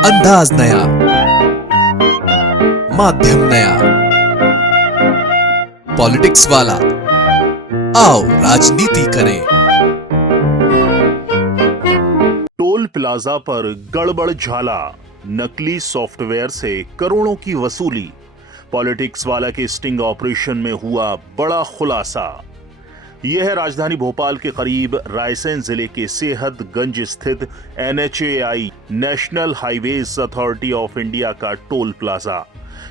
अंदाज नया, माध्यम नया, पॉलिटिक्स वाला, आओ राजनीति करें। टोल प्लाजा पर गड़बड़ झाला, नकली सॉफ्टवेयर से करोड़ों की वसूली। पॉलिटिक्स वाला के स्टिंग ऑपरेशन में हुआ बड़ा खुलासा। यह है राजधानी भोपाल के करीब रायसेन जिले के सेहतगंज स्थित NHAI national highways authority of India का टोल प्लाजा।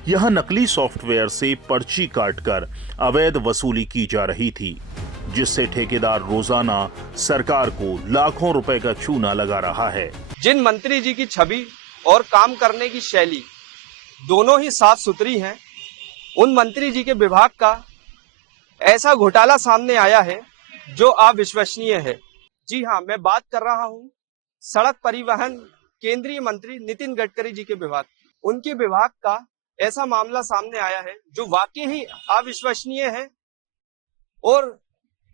यहां नकली सॉफ्टवेयर से पर्ची काटकर अवैध वसूली की जा रही थी, जिससे ठेकेदार रोजाना सरकार को लाखों रुपए का चूना लगा रहा है। जिन मंत्री जी की छवि और काम करने की शैली दोनों ही साफ सुथरी हैं, उन मंत्री जी के विभाग का ऐसा घोटाला सामने आया है जो अविश्वसनीय है। जी हां, मैं बात कर रहा हूं सड़क परिवहन केंद्रीय मंत्री नितिन गडकरी जी के विभाग। उनके विभाग का ऐसा मामला सामने आया है जो वाकई ही अविश्वसनीय है और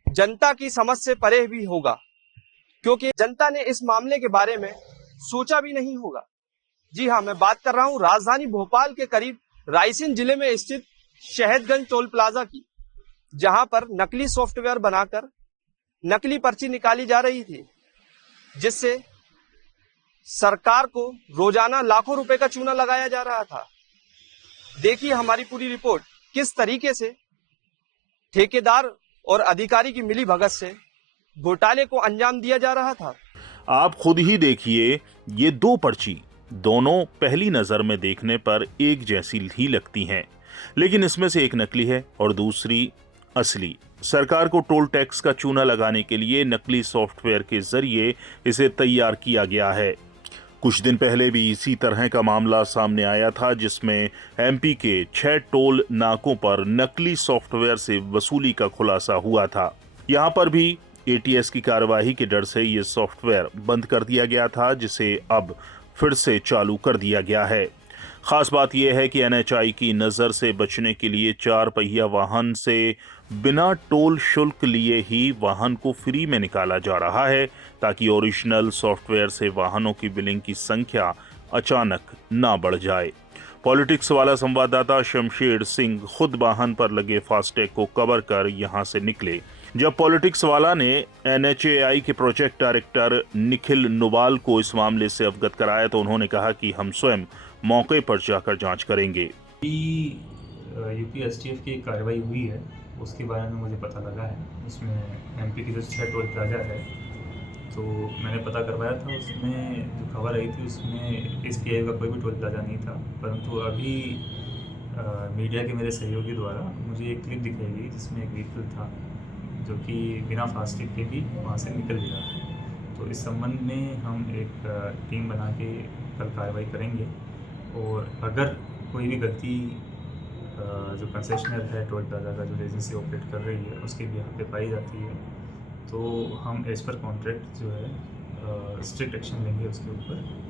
जनता की समझ से परे भी होगा, क्योंकि जनता ने इस मामले के बारे में सोचा भी नहीं होगा। जी हां, मैं बात कर रहा हूं राजधानी भोपाल के करीब रायसेन जिले में स्थित शहदगंज टोल प्लाजा की, जहां पर नकली सॉफ्टवेयर बनाकर नकली पर्ची निकाली जा रही थी, जिससे सरकार को रोजाना लाखों रुपए का चूना लगाया जा रहा था। देखिए हमारी पूरी रिपोर्ट, किस तरीके से ठेकेदार और अधिकारी की मिली भगत से घोटाले को अंजाम दिया जा रहा था। आप खुद ही देखिए, ये दो पर्ची दोनों पहली नजर में देखने पर एक जैसी ही लगती हैं, लेकिन इसमें से एक नकली है और दूसरी असली। सरकार को टोल टैक्स का चूना लगाने के लिए नकली सॉफ्टवेयर के जरिए इसे तैयार किया गया है। कुछ दिन पहले भी इसी तरह का मामला सामने आया था, जिसमें MP के 6 टोल नाकों पर नकली सॉफ्टवेयर से वसूली का खुलासा हुआ था। यहां पर भी ATS की कार्यवाही के डर से ये सॉफ्टवेयर बंद कर दिया गया था, जिसे अब फिर से चालू कर दिया गया है। खास बात यह है कि NHAI की नज़र से बचने के लिए 4 पहिया वाहन से बिना टोल शुल्क लिए ही वाहन को फ्री में निकाला जा रहा है, ताकि ओरिजिनल सॉफ्टवेयर से वाहनों की बिलिंग की संख्या अचानक ना बढ़ जाए। पॉलिटिक्स वाला संवाददाता शमशेर सिंह खुद वाहन पर लगे फास्टैग को कवर कर यहां से निकले। जब पॉलिटिक्स वाला ने NHAI के प्रोजेक्ट डायरेक्टर निखिल नुवाल को इस मामले से अवगत कराया, तो उन्होंने कहा कि हम स्वयं मौके पर जाकर जांच करेंगे। UP STF की कार्रवाई हुई है, उसके बारे में मुझे पता लगा है। उसमें MP की जो 6 टोल प्लाजा है, तो मैंने पता करवाया था। उसमें जो खबर आई थी उसमें SBI का कोई भी टोल प्लाजा नहीं था, परंतु अभी मीडिया के मेरे सहयोगी द्वारा मुझे एक क्लिप दिखाई गई जिसमें एक व्हीकल था जो कि बिना फास्टैग के भी वहाँ से निकल गया। तो इस संबंध में हम एक टीम बना के कल कार्रवाई करेंगे, और अगर कोई भी गलती जो कंसेशनर है टोल प्लाजा का, जो एजेंसी ऑपरेट कर रही है, उसके भी यहाँ पे पाई जाती है, तो हम एज पर कॉन्ट्रैक्ट जो है स्ट्रिक्ट एक्शन लेंगे उसके ऊपर।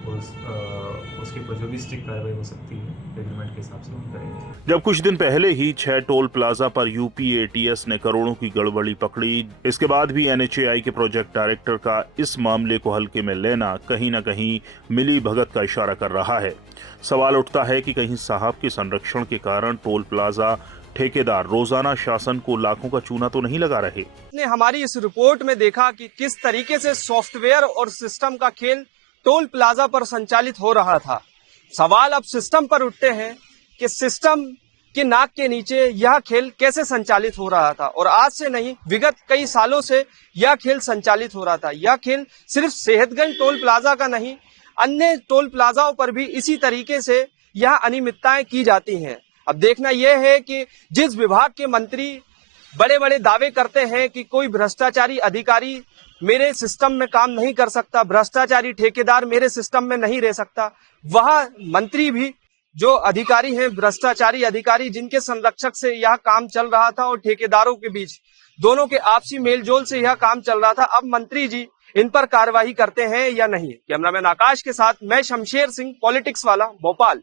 उसके ऊपर जो भी स्ट्रिक्ट कार्रवाई हो सकती है रेगुलेमेंट के हिसाब से हम करेंगे। जब कुछ दिन पहले ही 6 टोल प्लाजा पर UP ATS ने करोड़ों की गड़बड़ी पकड़ी, इसके बाद भी NHAI के प्रोजेक्ट डायरेक्टर का इस मामले को हल्के में लेना कहीं न कहीं मिली भगत का इशारा कर रहा है। सवाल उठता है कि कहीं साहब के संरक्षण के कारण टोल प्लाजा ठेकेदार रोजाना शासन को लाखों का चूना तो नहीं लगा रहे। ने हमारी इस रिपोर्ट में देखा कि किस तरीके से सॉफ्टवेयर और सिस्टम का खेल टोल प्लाजा पर संचालित हो रहा था। सवाल अब सिस्टम पर उठते हैं कि सिस्टम के नाक के नीचे यह खेल कैसे संचालित हो रहा था, और आज से नहीं, विगत कई सालों से यह खेल संचालित हो रहा था। यह खेल सिर्फ सेहतगंज टोल प्लाजा का नहीं, अन्य टोल प्लाजाओं पर भी इसी तरीके से यह अनियमितताएं की जाती हैं। अब देखना यह है कि जिस विभाग के मंत्री बड़े बड़े दावे करते हैं कि कोई भ्रष्टाचारी अधिकारी मेरे सिस्टम में काम नहीं कर सकता, भ्रष्टाचारी ठेकेदार मेरे सिस्टम में नहीं रह सकता, वह मंत्री भी जो अधिकारी हैं, भ्रष्टाचारी अधिकारी जिनके संरक्षक से यह काम चल रहा था और ठेकेदारों के बीच दोनों के आपसी मेलजोल से यह काम चल रहा था, अब मंत्री जी इन पर कार्रवाई करते हैं या नहीं। कैमरामैन आकाश के साथ मैं शमशेर सिंह, पॉलिटिक्स वाला, भोपाल।